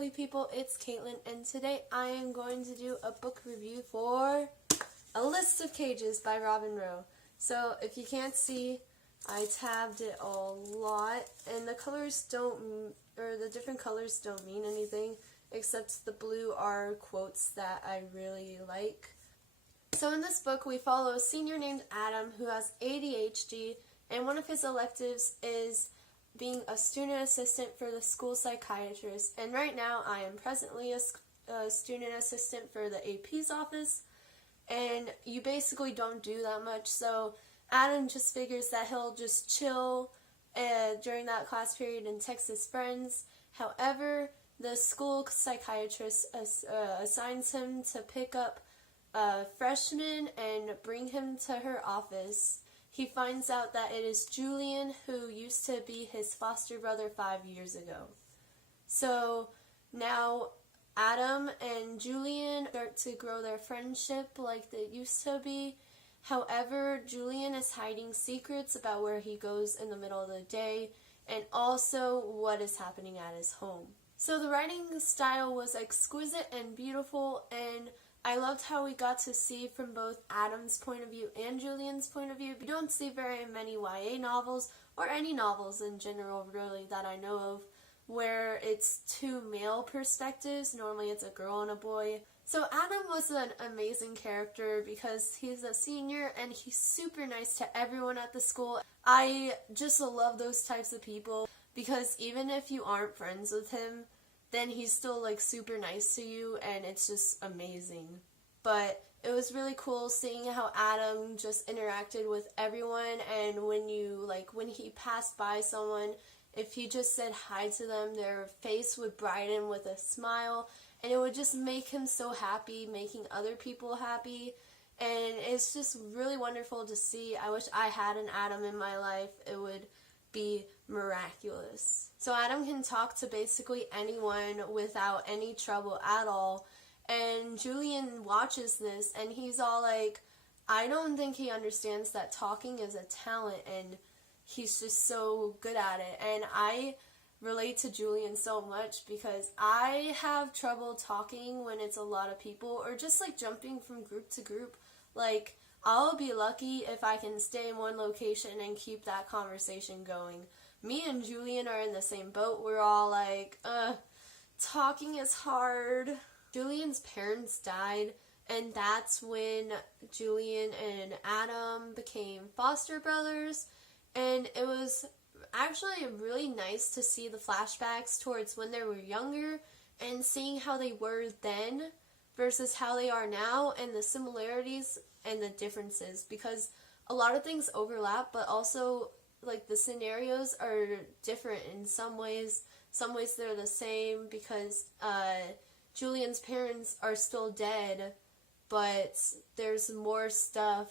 lovely people, it's Caitlin, and today I am going to do a book review for A List of Cages by Robin Rowe. So if you can't see, I tabbed it a lot, and the colors the different colors don't mean anything, except the blue are quotes that I really like. So in this book we follow a senior named Adam who has ADHD, and one of his electives is being a student assistant for the school psychiatrist, and right now I am presently a student assistant for the AP's office, and you basically don't do that much, so Adam just figures that he'll just chill during that class period and text his friends. However, the school psychiatrist assigns him to pick up a freshman and bring him to her office. He finds out that it is Julian, who used to be his foster brother 5 years ago. So now Adam and Julian start to grow their friendship like they used to be. However, Julian is hiding secrets about where he goes in the middle of the day and also what is happening at his home. So the writing style was exquisite and beautiful, and I loved how we got to see from both Adam's point of view and Julian's point of view. You don't see very many YA novels, or any novels in general really that I know of, where it's two male perspectives. Normally it's a girl and a boy. So Adam was an amazing character because he's a senior and he's super nice to everyone at the school. I just love those types of people because even if you aren't friends with him, then he's still like super nice to you, and it's just amazing. But it was really cool seeing how Adam just interacted with everyone, and when he passed by someone, if he just said hi to them, their face would brighten with a smile, and it would just make him so happy, making other people happy. And it's just really wonderful to see. I wish I had an Adam in my life. It would be miraculous. So Adam can talk to basically anyone without any trouble at all, and Julian watches this and he's all like, I don't think he understands that talking is a talent, and he's just so good at it. And I relate to Julian so much because I have trouble talking when it's a lot of people, or just like jumping from group to group. Like, I'll be lucky if I can stay in one location and keep that conversation going. Me and Julian are in the same boat. We're all like, talking is hard. Julian's parents died, and that's when Julian and Adam became foster brothers, and it was actually really nice to see the flashbacks towards when they were younger and seeing how they were then versus how they are now, and the similarities and the differences, because a lot of things overlap, but also like the scenarios are different in some ways. Some ways they're the same because Julian's parents are still dead, but there's more stuff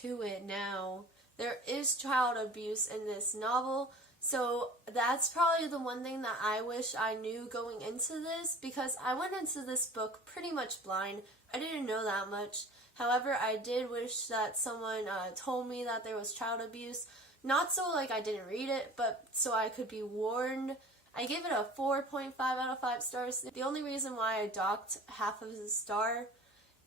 to it now. There is child abuse in this novel, so that's probably the one thing that I wish I knew going into this, because I went into this book pretty much blind. I didn't know that much. However, I did wish that someone told me that there was child abuse. Not so like I didn't read it, but so I could be warned. I gave it a 4.5 out of 5 stars. The only reason why I docked half of a star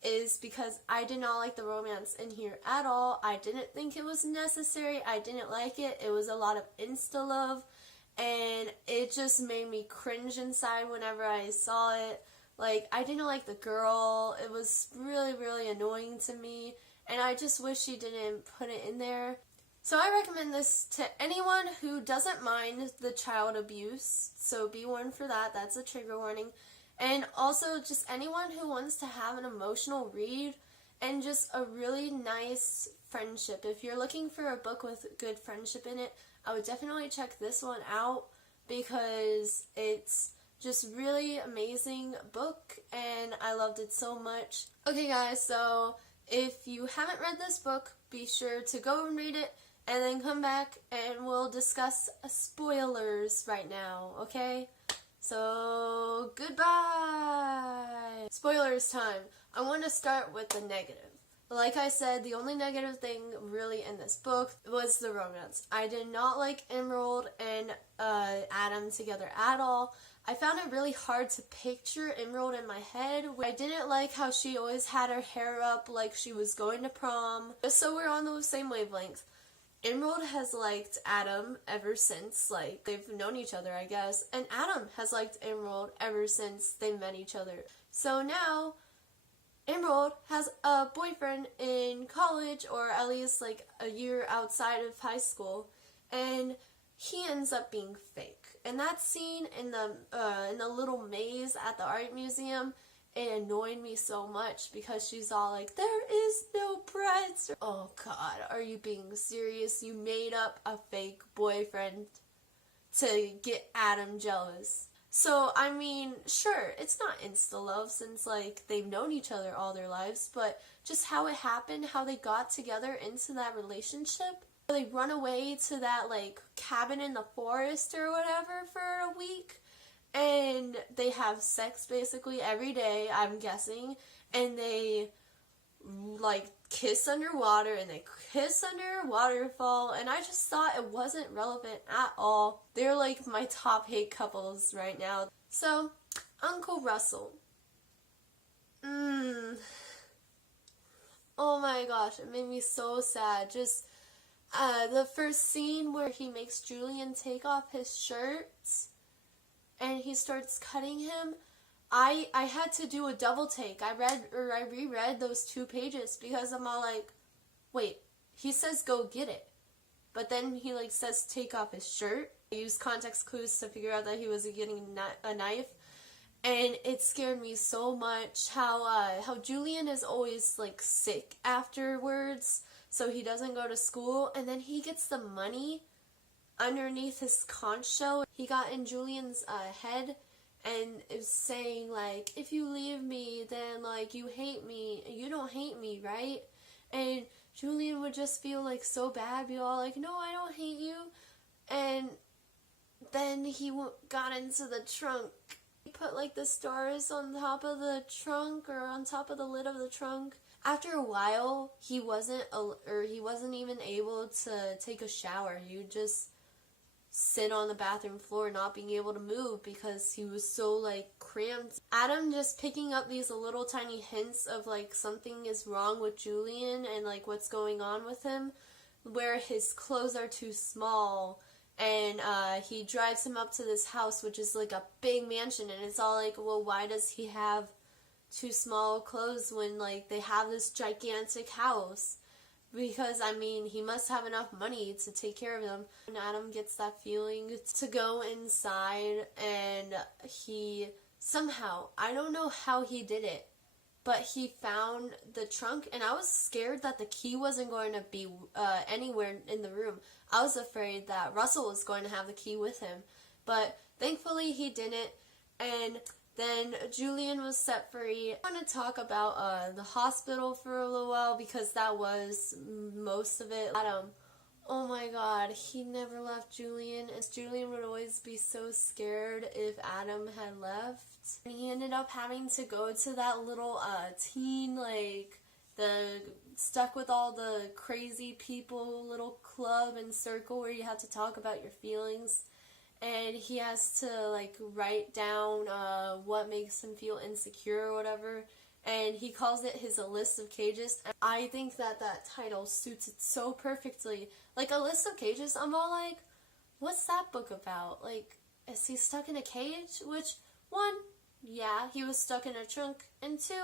is because I did not like the romance in here at all. I didn't think it was necessary. I didn't like it. It was a lot of insta-love, and it just made me cringe inside whenever I saw it. Like, I didn't like the girl. It was really, really annoying to me, and I just wish she didn't put it in there. So I recommend this to anyone who doesn't mind the child abuse, so be warned for that. That's a trigger warning. And also just anyone who wants to have an emotional read and just a really nice friendship. If you're looking for a book with good friendship in it, I would definitely check this one out because it's just really amazing book and I loved it so much. Okay guys, so if you haven't read this book, be sure to go and read it and then come back and we'll discuss spoilers right now, okay? So, goodbye! Spoilers time. I want to start with the negative. Like I said, the only negative thing really in this book was the romance. I did not like Emerald and Adam together at all. I found it really hard to picture Emerald in my head. I didn't like how she always had her hair up like she was going to prom. Just so we're on the same wavelength. Emerald has liked Adam ever since, like, they've known each other, I guess. And Adam has liked Emerald ever since they met each other. So now, Emerald has a boyfriend in college, or at least, like, a year outside of high school. And he ends up being fake. And that scene in the little maze at the art museum, it annoyed me so much because she's all like, there is no prize. Oh God, are you being serious? You made up a fake boyfriend to get Adam jealous. So, I mean, sure, it's not insta-love since, like, they've known each other all their lives, but just how it happened, how they got together into that relationship. They run away to that, like, cabin in the forest or whatever for a week. And they have sex basically every day, I'm guessing. And they, like, kiss underwater and they kiss under a waterfall. And I just thought it wasn't relevant at all. They're, like, my top hate couples right now. So, Uncle Russell. Oh my gosh, it made me so sad. Just, the first scene where he makes Julian take off his shirt and he starts cutting him, I had to do a double take. I reread those 2 pages because I'm all like, wait, he says go get it, but then he, like, says take off his shirt. I used context clues to figure out that he was getting a knife, and it scared me so much how Julian is always, like, sick afterwards, so he doesn't go to school, and then he gets the money underneath his conch shell. He got in Julian's head and is saying, like, if you leave me, then, like, you hate me. You don't hate me, right? And Julian would just feel, like, so bad, be all like, no, I don't hate you. And then he got into the trunk. He put, like, the stars on top of the trunk or on top of the lid of the trunk. After a while, he wasn't even able to take a shower. He would just sit on the bathroom floor not being able to move because he was so, like, cramped. Adam just picking up these little tiny hints of, like, something is wrong with Julian and, like, what's going on with him, where his clothes are too small, and he drives him up to this house, which is, like, a big mansion, and it's all like, well, why does he have too small clothes when, like, they have this gigantic house? Because, I mean, he must have enough money to take care of them. And Adam gets that feeling to go inside, and he somehow, I don't know how he did it, but he found the trunk, and I was scared that the key wasn't going to be anywhere in the room. I was afraid that Russell was going to have the key with him, but thankfully he didn't, and then Julian was set free. I want to talk about the hospital for a little while because that was most of it. Adam, oh my God, he never left Julian, and Julian would always be so scared if Adam had left. And he ended up having to go to that little teen, like, the stuck with all the crazy people little club and circle where you have to talk about your feelings. And he has to, like, write down what makes him feel insecure or whatever. And he calls it his A List of Cages. And I think that that title suits it so perfectly. Like, A List of Cages, I'm all like, what's that book about? Like, is he stuck in a cage? Which, 1, yeah, he was stuck in a trunk. And 2,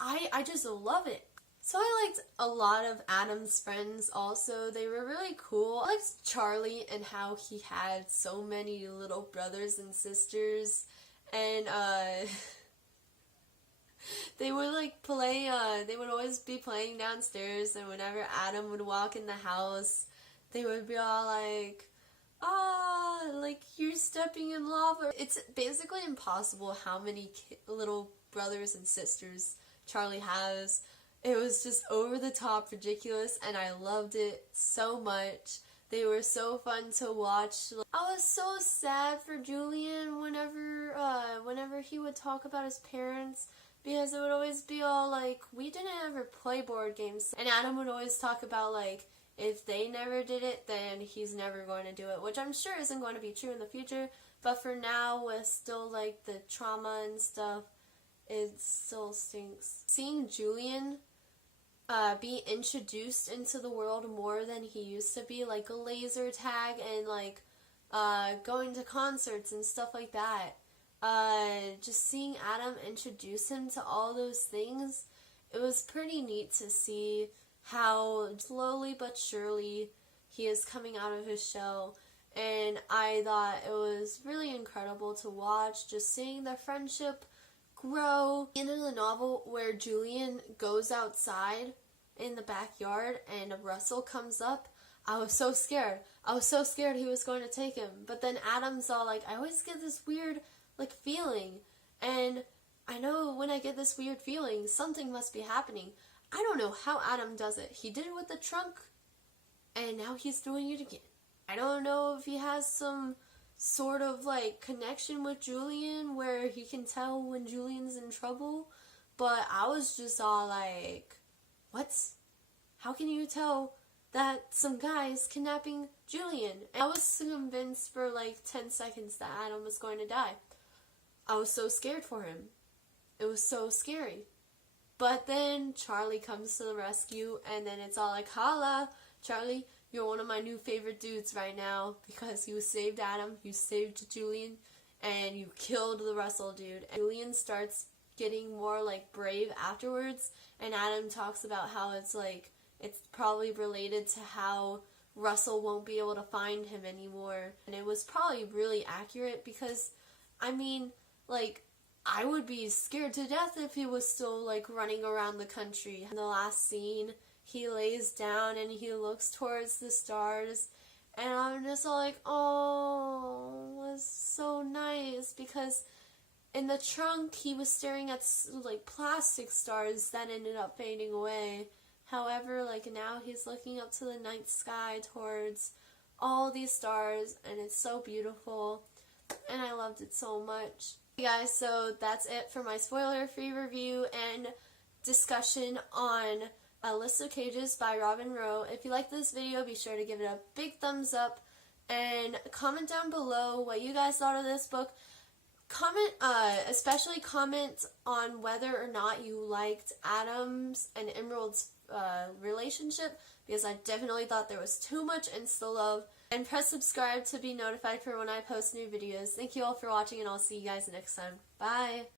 I just love it. So I liked a lot of Adam's friends also. They were really cool. I liked Charlie and how he had so many little brothers and sisters. And they would, like, play, they would always be playing downstairs, and whenever Adam would walk in the house, they would be all like, like, you're stepping in lava. It's basically impossible how many little brothers and sisters Charlie has. It was just over the top ridiculous, and I loved it so much. They were so fun to watch. I was so sad for Julian whenever he would talk about his parents, because it would always be all like, we didn't ever play board games. And Adam would always talk about, like, if they never did it, then he's never going to do it, which I'm sure isn't going to be true in the future. But for now, with still like the trauma and stuff, it still stinks. Seeing Julian be introduced into the world more than he used to be, like a laser tag and like going to concerts and stuff like that. Just seeing Adam introduce him to all those things, it was pretty neat to see how slowly but surely he is coming out of his shell. And I thought it was really incredible to watch, just seeing their friendship grow. In the novel where Julian goes outside in the backyard and Russell comes up, I was so scared. I was so scared he was going to take him. But then Adam's all like, I always get this weird like feeling, and I know when I get this weird feeling, something must be happening. I don't know how Adam does it. He did it with the trunk, and now he's doing it again. I don't know if he has some sort of like connection with Julian where he can tell when Julian's in trouble, but I was just all like, what? How can you tell that some guy is kidnapping Julian? And I was convinced for like 10 seconds that Adam was going to die. I was so scared for him. It was so scary. But then Charlie comes to the rescue, and then it's all like, holla, Charlie, you're one of my new favorite dudes right now because you saved Adam, you saved Julian, and you killed the Russell dude. And Julian starts getting more like brave afterwards, and Adam talks about how it's like, it's probably related to how Russell won't be able to find him anymore. And it was probably really accurate because, I mean, like, I would be scared to death if he was still like running around the country. In the last scene, he lays down and he looks towards the stars, and I'm just all like, oh, it was so nice, because in the trunk he was staring at like plastic stars that ended up fading away. However, like now he's looking up to the night sky towards all these stars, and it's so beautiful, and I loved it so much. Hey guys, so that's it for my spoiler-free review and discussion on A List of Cages by Robin Rowe. If you like this video, be sure to give it a big thumbs up and comment down below what you guys thought of this book. Especially comment on whether or not you liked Adam's and Emerald's relationship, because I definitely thought there was too much insta-love. And press subscribe to be notified for when I post new videos. Thank you all for watching, and I'll see you guys next time. Bye!